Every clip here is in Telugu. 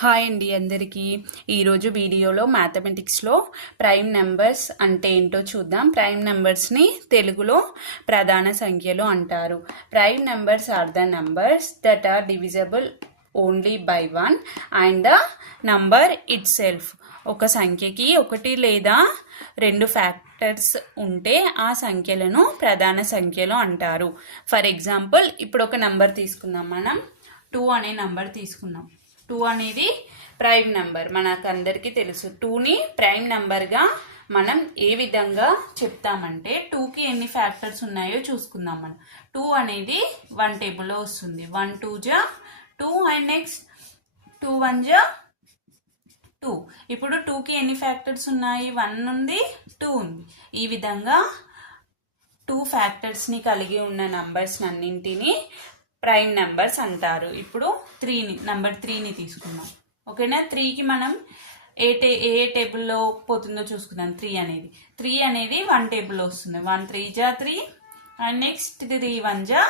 హాయ్ అండి అందరికీ. ఈరోజు వీడియోలో మ్యాథమెటిక్స్లో ప్రైమ్ నెంబర్స్ అంటే ఏంటో చూద్దాం. ప్రైమ్ నెంబర్స్ని తెలుగులో ప్రధాన సంఖ్యలు అంటారు. Prime numbers are the numbers that are divisible only by one and the number itself. ఒక సంఖ్యకి ఒకటి లేదా రెండు ఫ్యాక్టర్స్ ఉంటే ఆ సంఖ్యలను ప్రధాన సంఖ్యలు అంటారు. ఫర్ ఎగ్జాంపుల్, ఇప్పుడు ఒక నంబర్ తీసుకుందాం. మనం 2 అనే నంబర్ తీసుకున్నాం. 2 అనేది ప్రైమ్ నెంబర్, మనకు అందరికీ తెలుసు. 2ని ప్రైమ్ నెంబర్గా మనం ఏ విధంగా చెప్తామంటే 2కి ఎన్ని ఫ్యాక్టర్స్ ఉన్నాయో చూసుకుందాం. మనం 2 అనేది 1 టేబుల్లో వస్తుంది. 1 2 జా 2 అండ్ నెక్స్ట్ 2 1 జా 2. ఇప్పుడు 2కి ఎన్ని ఫ్యాక్టర్స్ ఉన్నాయి? 1 ఉంది, 2 ఉంది. ఈ విధంగా 2 ఫ్యాక్టర్స్ని కలిగి ఉన్న నంబర్స్ అన్నింటినీ ప్రైమ్ నెంబర్స్ అంటారు. ఇప్పుడు నెంబర్ 3ని తీసుకుందాం. ఓకేనా? 3కి మనం ఏ టేబుల్లో పోతుందో చూసుకుందాం. 3 అనేది 1 టేబుల్లో వస్తుంది. 1 3 జా 3 అండ్ నెక్స్ట్ 3 1 జా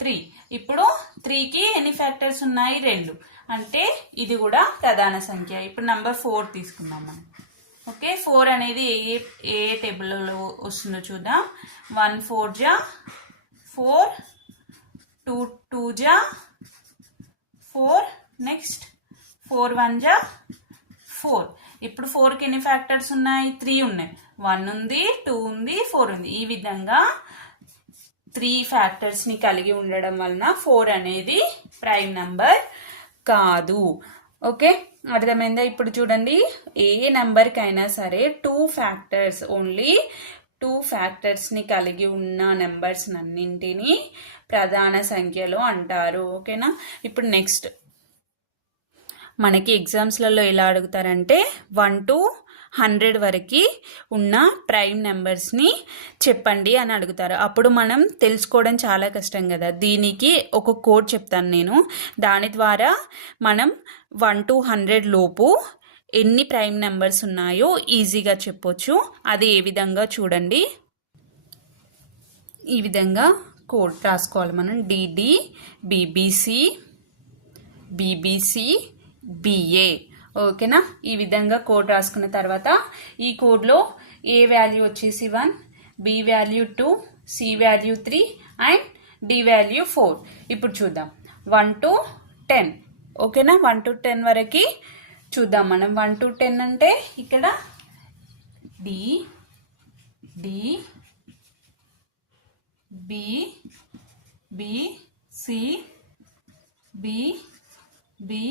3. ఇప్పుడు 3కి ఎన్ని ఫ్యాక్టర్స్ ఉన్నాయి? 2. అంటే ఇది కూడా ప్రధాన సంఖ్య. ఇప్పుడు నెంబర్ 4 తీసుకుందాం మనం. ఓకే, 4 అనేది ఏ టేబుల్లో వస్తుందో చూద్దాం. 1 4 జా 4, 2 2 జా 4, నెక్స్ట్ 4 1 జా 4. ఇప్పుడు 4కి ఎన్ని ఫ్యాక్టర్స్ ఉన్నాయి? 3 ఉన్నాయి. 1 ఉంది, 2 ఉంది, 4 ఉంది. ఈ విధంగా 3 ఫ్యాక్టర్స్ని కలిగి ఉండడం వలన 4 అనేది ప్రైమ్ నెంబర్ కాదు. ఓకే, అర్థమైందా? ఇప్పుడు చూడండి, ఏ నెంబర్కైనా సరే 2 ఫ్యాక్టర్స్, ఓన్లీ 2 ఫ్యాక్టర్స్ని కలిగి ఉన్న నెంబర్స్ అన్నింటినీ ప్రధాన సంఖ్యలు అంటారు. ఓకేనా? ఇప్పుడు నెక్స్ట్ మనకి ఎగ్జామ్స్లలో ఎలా అడుగుతారంటే 1 to 100 వరకు ఉన్న ప్రైమ్ నెంబర్స్ని చెప్పండి అని అడుగుతారు. అప్పుడు మనం తెలుసుకోవడం చాలా కష్టం కదా. దీనికి ఒక కోడ్ చెప్తాను నేను. దాని ద్వారా మనం 1 to 100 లోపు ఎన్ని ప్రైమ్ నెంబర్స్ ఉన్నాయో ఈజీగా చెప్పొచ్చు. అది ఏ విధంగా చూడండి. ఈ విధంగా కోడ్ రాసుకోవాలి మనం. DD BBC BBC BA. ఓకేనా? ఈ విధంగా కోడ్ రాసుకున్న తర్వాత ఈ కోడ్లో ఏ వాల్యూ వచ్చేసి 1, B value 2, C value 3 and D value 4. ఇప్పుడు చూద్దాం 1 to 10. ఓకేనా? 1 to 10 వరకు చూద్దాం మనం. 1 to 10 అంటే ఇక్కడ D D B B C B B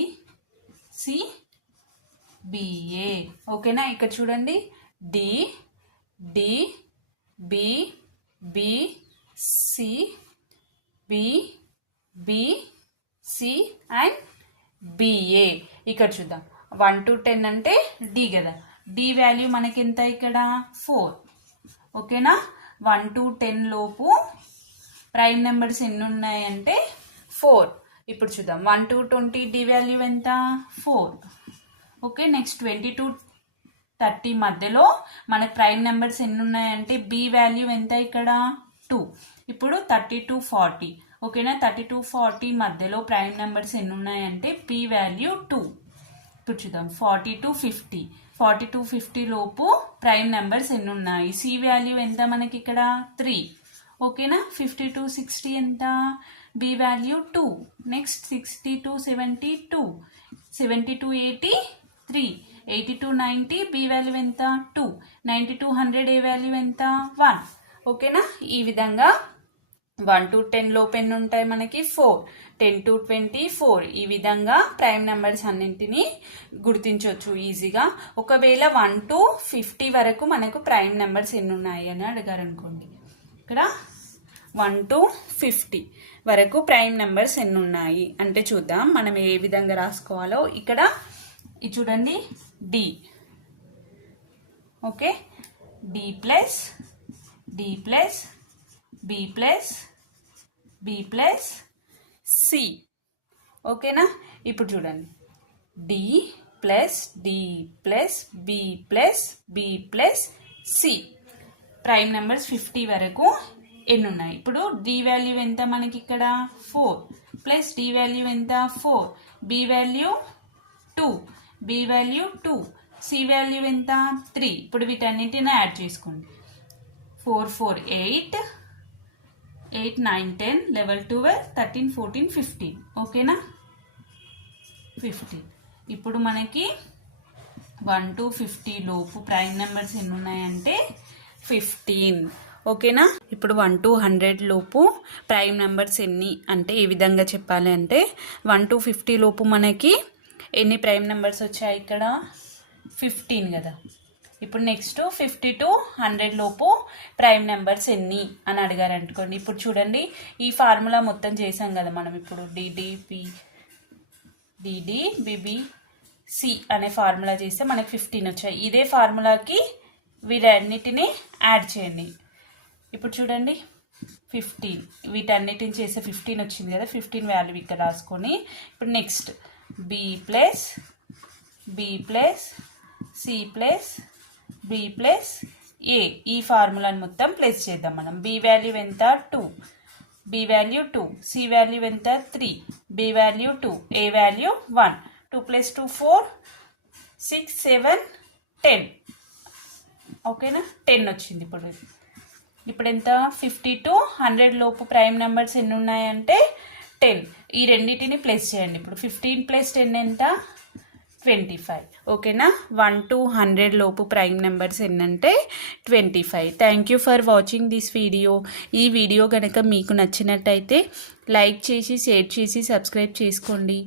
C B A. ఓకేనా? ఇక్కడ చూడండి, D D B B C B B C and B A. ఇక్కడ చూద్దాం 1 to 10 అంటే డి కదా. డి వాల్యూ మనకి ఎంత? ఇక్కడ 4. ఓకేనా? 1 to 10 లోపు ప్రైమ్ నెంబర్స్ ఎన్ని ఉన్నాయంటే 4. ఇప్పుడు చూద్దాం 1 to 20 డి వాల్యూ ఎంత? 4. ఓకే, నెక్స్ట్ 20 to 30 మధ్యలో మనకు ప్రైమ్ నెంబర్స్ ఎన్ని ఉన్నాయంటే బి వాల్యూ ఎంత? ఇక్కడ 2. ఇప్పుడు 30 to 40. ఓకేనా? 30 to 40 మధ్యలో ప్రైమ్ నెంబర్స్ ఎన్ని ఉన్నాయంటే బి వాల్యూ 2. ఇప్పుడు చూద్దాం 40 to 50. 40 to 50 లోపు ప్రైమ్ నెంబర్స్ ఎన్ని ఉన్నాయి? సి వాల్యూ ఎంత మనకి? ఇక్కడ 3. ఓకేనా? 50 to 60 ఎంత? B value 2. Next 60 to 70 2, 70 to 80 3, 80 to 90 B value ఎంత? 2, 90 to 100 ఏ వాల్యూ ఎంత? 1. ఓకేనా? ఈ విధంగా 1 to 10 లోపు ఎన్ని ఉంటాయి మనకి? 4. 10 to 20 4. ఈ విధంగా ప్రైమ్ నెంబర్స్ అన్నింటినీ గుర్తించవచ్చు ఈజీగా. ఒకవేళ 1 to 50 వరకు మనకు ప్రైమ్ నెంబర్స్ ఎన్ని ఉన్నాయి అని అడిగారు అనుకోండి. ఇక్కడ 1 to 50 వరకు ప్రైమ్ నెంబర్స్ ఎన్ని ఉన్నాయి అంటే చూద్దాం మనం ఏ విధంగా రాసుకోవాలో. ఇక్కడ ఇది చూడండి, D. Okay, D plus D plus B plus B plus C. ఓకేనా? ఇప్పుడు చూడండి, D plus D plus B plus B plus C. Prime numbers 50 వరకు ఎన్ని ఉన్నాయి? ఇప్పుడు డి వాల్యూ ఎంత మనకి? ఇక్కడ 4 ప్లస్ డి వాల్యూ ఎంత? 4, B value 2, B value 2, C value ఎంత 3. ఇప్పుడు వీటన్నిటిని యాడ్ చేసుకోండి. 4 4 8, 8 9 10 11 12 13 14 15. ఓకేనా, 15. ఇప్పుడు మనకి 1 to 50 లోపు ప్రైమ్ నెంబర్స్ ఎన్ని ఉన్నాయంటే 15. ఓకేనా, ఇప్పుడు 1 to 100 లోపు ప్రైమ్ నెంబర్స్ ఎన్ని అంటే ఏ విధంగా చెప్పాలి అంటే 1 to 50 లోపు మనకి ఎన్ని ప్రైమ్ నెంబర్స్ వచ్చాయి ఇక్కడ 15 కదా. ఇప్పుడు నెక్స్ట్ 50 to 100 లోపు ప్రైమ్ నెంబర్స్ ఎన్ని అని అడిగారు అనుకోండి. ఇప్పుడు చూడండి, ఈ ఫార్ములా మొత్తం చేసాం కదా మనం. ఇప్పుడు డిడిబిబిసి అనే ఫార్ములా చేస్తే మనకి 15 వచ్చాయి. ఇదే ఫార్ములాకి వీటన్నిటిని యాడ్ చేయండి. ఇప్పుడు చూడండి 15, వీటన్నిటిని చేస్తే 15 వచ్చింది కదా. 15 వాల్యూ ఇక్కడ రాసుకొని ఇప్పుడు next B plus C plus B plus A, ఈ ఫార్ములాని మొత్తం ప్లేస్ చేద్దాం మనం. బి వాల్యూ ఎంత 2, బి వాల్యూ 2, సి వాల్యూ ఎంత 3, బి వాల్యూ 2, ఏ వాల్యూ 1. 2 + 2 4, 6 7 10. ఓకేనా, 10 వచ్చింది. ఇప్పుడు ఎంత 50 to 100 లోపు ప్రైమ్ నెంబర్స్ ఎన్ని ఉన్నాయంటే 10. ఈ రెండింటిని ప్లేస్ చేయండి. ఇప్పుడు 15 + 10 ఎంత 25. ఓకేనా, 1 to 100 లోపు ప్రైమ్ నెంబర్స్ ఎన్నంటే 25. Thank you for watching this video. ఈ వీడియో కనుక మీకు నచ్చినట్టయితే లైక్ చేసి, షేర్ చేసి, సబ్స్క్రైబ్ చేసుకోండి.